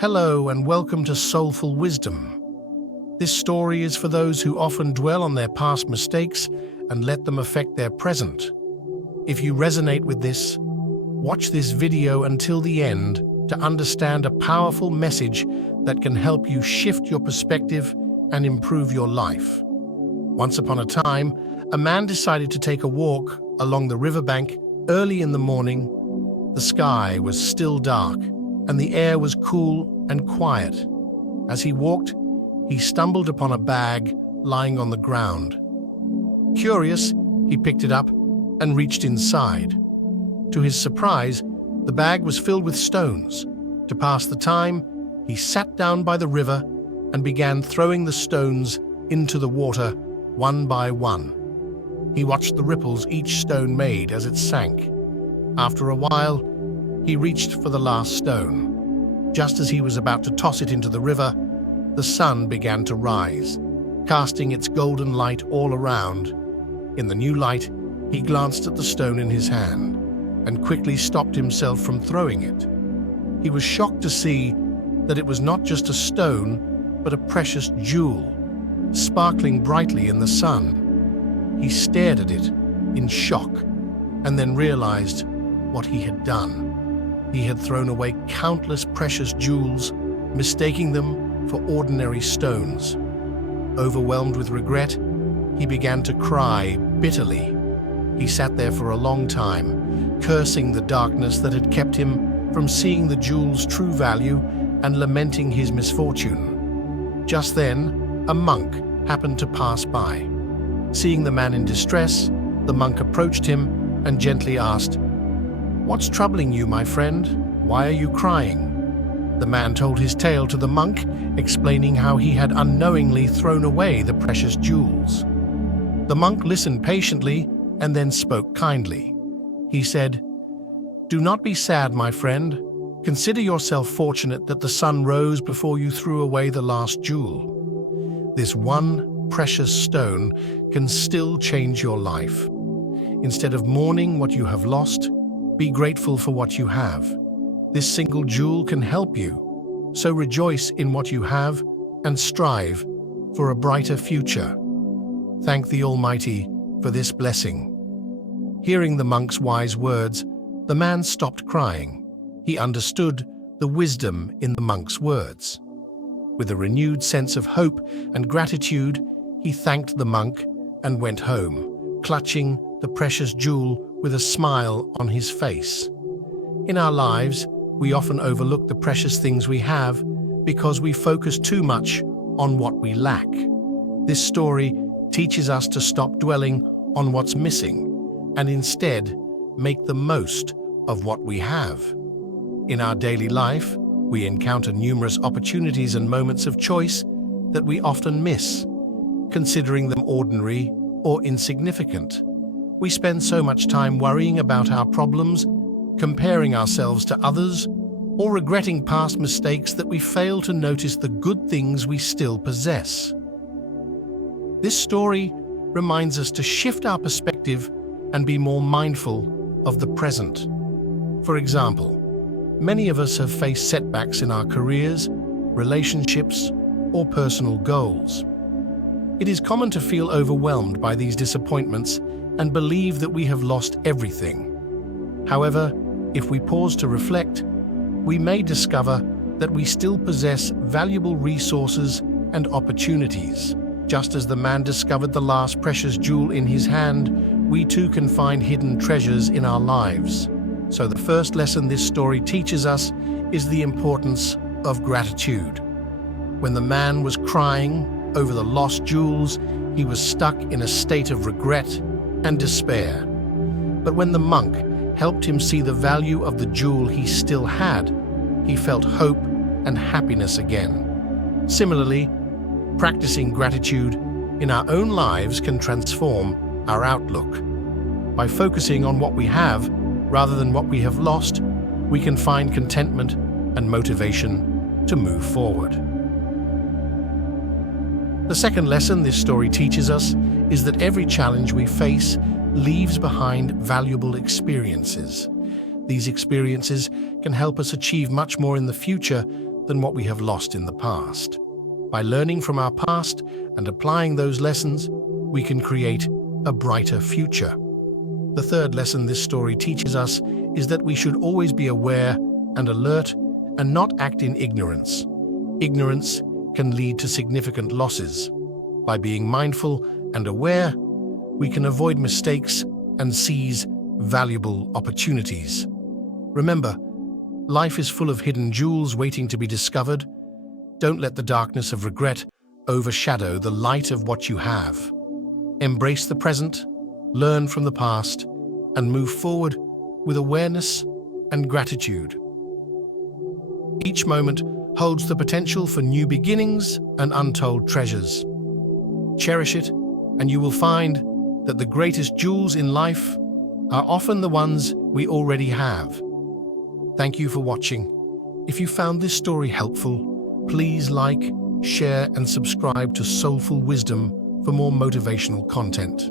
Hello and welcome to Soulful Wisdom. This story is for those who often dwell on their past mistakes and let them affect their present. If you resonate with this, watch this video until the end to understand a powerful message that can help you shift your perspective and improve your life. Once upon a time, a man decided to take a walk along the riverbank early in the morning. The sky was still dark, and the air was cool and quiet. As he walked, he stumbled upon a bag lying on the ground. Curious, he picked it up and reached inside. To his surprise, the bag was filled with stones. To pass the time, he sat down by the river and began throwing the stones into the water one by one. He watched the ripples each stone made as it sank. After a while, he reached for the last stone. Just as he was about to toss it into the river, the sun began to rise, casting its golden light all around. In the new light, he glanced at the stone in his hand and quickly stopped himself from throwing it. He was shocked to see that it was not just a stone, but a precious jewel, sparkling brightly in the sun. He stared at it in shock and then realized what he had done. He had thrown away countless precious jewels, mistaking them for ordinary stones. Overwhelmed with regret, he began to cry bitterly. He sat there for a long time, cursing the darkness that had kept him from seeing the jewel's true value and lamenting his misfortune. Just then, a monk happened to pass by. Seeing the man in distress, the monk approached him and gently asked, "What's troubling you, my friend? Why are you crying?" The man told his tale to the monk, explaining how he had unknowingly thrown away the precious jewels. The monk listened patiently and then spoke kindly. He said, "Do not be sad, my friend. Consider yourself fortunate that the sun rose before you threw away the last jewel. This one precious stone can still change your life. Instead of mourning what you have lost, be grateful for what you have. This single jewel can help you, so rejoice in what you have and strive for a brighter future. Thank the Almighty for this blessing." Hearing the monk's wise words, the man stopped crying. He understood the wisdom in the monk's words. With a renewed sense of hope and gratitude, he thanked the monk and went home, clutching the precious jewel with a smile on his face. In our lives, we often overlook the precious things we have because we focus too much on what we lack. This story teaches us to stop dwelling on what's missing and instead make the most of what we have. In our daily life, we encounter numerous opportunities and moments of choice that we often miss, considering them ordinary or insignificant. We spend so much time worrying about our problems, comparing ourselves to others, or regretting past mistakes that we fail to notice the good things we still possess. This story reminds us to shift our perspective and be more mindful of the present. For example, many of us have faced setbacks in our careers, relationships, or personal goals. It is common to feel overwhelmed by these disappointments and believe that we have lost everything. However, if we pause to reflect, we may discover that we still possess valuable resources and opportunities. Just as the man discovered the last precious jewel in his hand, we too can find hidden treasures in our lives. So the first lesson this story teaches us is the importance of gratitude. When the man was crying over the lost jewels, he was stuck in a state of regret and despair. But when the monk helped him see the value of the jewel he still had, he felt hope and happiness again. Similarly, practicing gratitude in our own lives can transform our outlook. By focusing on what we have rather than what we have lost, we can find contentment and motivation to move forward. The second lesson this story teaches us is that every challenge we face leaves behind valuable experiences. These experiences can help us achieve much more in the future than what we have lost in the past. By learning from our past and applying those lessons, we can create a brighter future. The third lesson this story teaches us is that we should always be aware and alert and not act in ignorance. Ignorance can lead to significant losses. By being mindful and aware, we can avoid mistakes and seize valuable opportunities. Remember, life is full of hidden jewels waiting to be discovered. Don't let the darkness of regret overshadow the light of what you have. Embrace the present, learn from the past, and move forward with awareness and gratitude. Each moment holds the potential for new beginnings and untold treasures. Cherish it, and you will find that the greatest jewels in life are often the ones we already have. Thank you for watching. If you found this story helpful, please like, share, and subscribe to Soulful Wisdom for more motivational content.